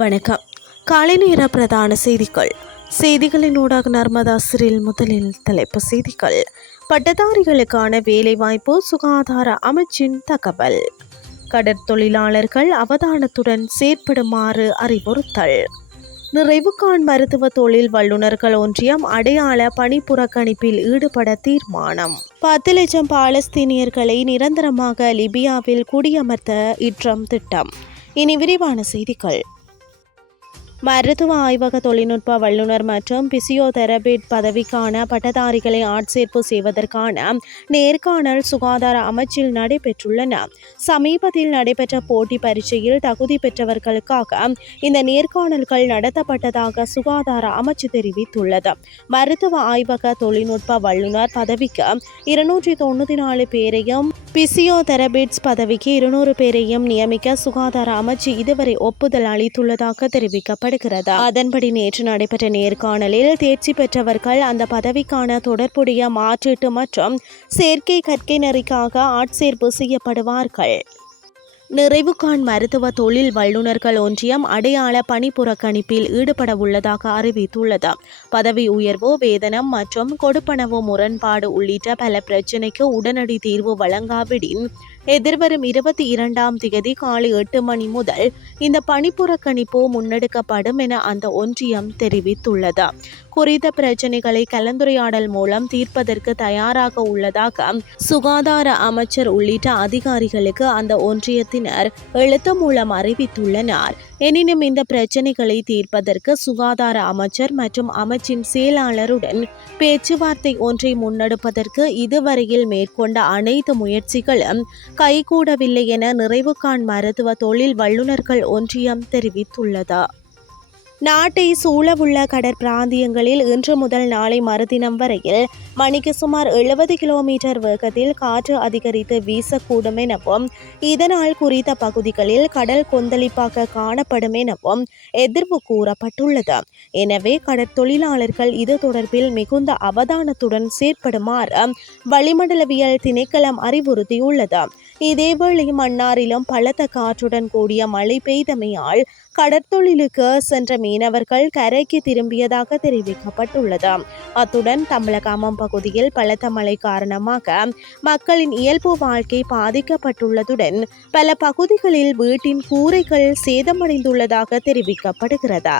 வணக்கம். காலை நேர பிரதான செய்திகள். செய்திகளின் ஊடாக நர்மதா சிறில் முதலில் தலைப்பு செய்திகள். பட்டதாரிகளுக்கான வேலைவாய்ப்பு சுகாதார அமைச்சின் தகவல். கடற்தொழிலாளர்கள் அவதானத்துடன் செயற்படுமாறு அறிவுறுத்தல். நிறைவுகாண் மருத்துவ தொழில் வல்லுநர்கள் ஒன்றியம் அடையாள பணி புறக்கணிப்பில் ஈடுபட தீர்மானம். பத்து லட்சம் பாலஸ்தீனியர்களை நிரந்தரமாக லிபியாவில் குடியமர்த்த இற்றம் திட்டம். இனி விரிவான செய்திகள். மருத்துவ ஆய்வக தொழில்நுட்ப வல்லுநர் மற்றும் பிசியோதெரபிட் பதவிக்கான பட்டதாரிகளை ஆட்சேர்ப்பு செய்வதற்கான நேர்காணல் சுகாதார அமைச்சில் நடைபெற்றுள்ளன. சமீபத்தில் நடைபெற்ற போட்டி பரீட்சையில் தகுதி பெற்றவர்களுக்காக இந்த நேர்காணல்கள் நடத்தப்பட்டதாக சுகாதார அமைச்சு தெரிவித்துள்ளது. மருத்துவ ஆய்வக தொழில்நுட்ப வல்லுநர் பதவிக்கு இருநூற்றி தொண்ணூற்றி நாலு பேரையும் பிசியோதெரபிட்ஸ் பதவிக்கு இருநூறு பேரையும் நியமிக்க சுகாதார அமைச்சு இதுவரை ஒப்புதல் அளித்துள்ளதாக தெரிவிக்கப்படுகிறது அதன்படி நேற்று நடைபெற்ற நேர்காணலில் தேர்ச்சி பெற்றவர்கள் அந்த பதவிக்கான தொடர்புடைய மாற்றீட்டு மற்றும் சேர்க்கை கற்கை நெறிக்காக ஆட்சேர்ப்பு செய்யப்படுவார்கள். நிறைவுகான் மருத்துவ தொழில் வல்லுநர்கள் ஒன்றியம் அடையாள பணி புறக்கணிப்பில் ஈடுபட உள்ளதாக அறிவித்துள்ளது. பதவி உயர்வு வேதனம் மற்றும் கொடுப்பனவு முரண்பாடு உள்ளிட்ட பல பிரச்சினைக்கு உடனடி தீர்வு வழங்காவிடின் எதிர்வரும் இருபத்தி இரண்டாம் தேதி காலை எட்டு மணி முதல் இந்த பணிப்புறக்கணிப்பு முன்னெடுக்கப்படும் என அந்த ஒன்றியம் தெரிவித்துள்ளது. குறித்த பிரச்சினைகளை கலந்துரையாடல் மூலம் தீர்ப்பதற்கு தயாராக உள்ளதாக சுகாதார அமைச்சர் உள்ளிட்ட அதிகாரிகளுக்கு அந்த ஒன்றியத்தினர் எழுத்து மூலம் அறிவித்துள்ளனர். எனினும் இந்த பிரச்சினைகளை தீர்ப்பதற்கு சுகாதார அமைச்சர் மற்றும் அமைச்சின் செயலாளருடன் பேச்சுவார்த்தை ஒன்றை முன்னெடுப்பதற்கு இதுவரையில் மேற்கொண்ட அனைத்து முயற்சிகளும் கைகூடவில்லை என நிறைவுகாண் மருத்துவ தொழில் வல்லுநர்கள் ஒன்றியம் தெரிவித்துள்ளது? நாட்டை சூழவுள்ள கடற்பிராந்தியங்களில் இன்று முதல் நாளை மறுதினம் வரையில் மணிக்கு சுமார் எழுபது கிலோமீட்டர் வேகத்தில் காற்று அதிகரித்து வீசக்கூடும் எனவும் இதனால் குறித்த பகுதிகளில் கடல் கொந்தளிப்பாக காணப்படும் எனவும் எதிர்வு கூறப்பட்டுள்ளது. எனவே கடற்தொழிலாளர்கள் இது தொடர்பில் மிகுந்த அவதானத்துடன் செயற்படுமாறு வளிமண்டலவியல் திணைக்களம் அறிவுறுத்தியுள்ளது. இதேவேளை மன்னாரிலும் பலத்த காற்றுடன் கூடிய மழை பெய்தமையால் கடற்தொழிலுக்கு சென்ற மீனவர்கள் கரைக்கு திரும்பியதாக தெரிவிக்கப்பட்டுள்ளது. அத்துடன் தமிழகமம் பகுதியில் பலத்த மழை காரணமாக மக்களின் இயல்பு வாழ்க்கை பாதிக்கப்பட்டுள்ளதுடன் பல பகுதிகளில் வீட்டின் கூரைகள் சேதமடைந்துள்ளதாக தெரிவிக்கப்படுகிறது.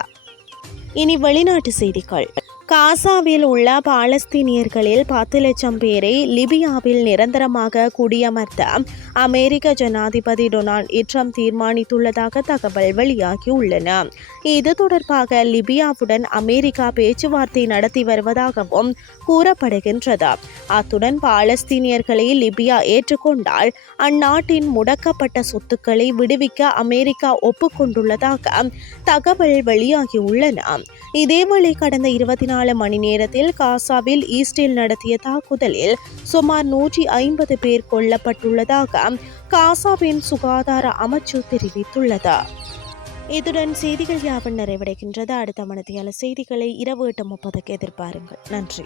இனி வெளிநாட்டு செய்திகள். காசாவில் உள்ள பாலஸ்தீனியர்களில் பத்து லட்சம் பேரை லிபியாவில் நிரந்தரமாக குடியமர்த்த அமெரிக்க ஜனாதிபதி டொனால்ட் இட்ரம் தீர்மானித்துள்ளதாக தகவல் வெளியாகியுள்ளன. இது தொடர்பாக லிபியாவுடன் அமெரிக்கா பேச்சுவார்த்தை நடத்தி வருவதாகவும் கூறப்படுகின்றது. அத்துடன் பாலஸ்தீனியர்களை லிபியா ஏற்றுக்கொண்டால் அந்நாட்டின் முடக்கப்பட்ட சொத்துக்களை விடுவிக்க அமெரிக்கா ஒப்புக்கொண்டுள்ளதாக தகவல் வெளியாகியுள்ளன. இதேவேளை கடந்த இருபத்தி நாலு மணி நேரத்தில் காசாவில் ஈஸ்டில் நடத்திய தாக்குதலில் சுமார் நூற்றி ஐம்பது பேர் கொல்லப்பட்டுள்ளதாக காசாவின் சுகாதார அமைச்சு தெரிவித்துள்ளது. இத்துடன் செய்திகள் யாவும் நிறைவடைகின்றது. அடுத்த மனதியால செய்திகளை இரவு எட்டு முப்பதுக்கு எதிர்பாருங்கள். நன்றி.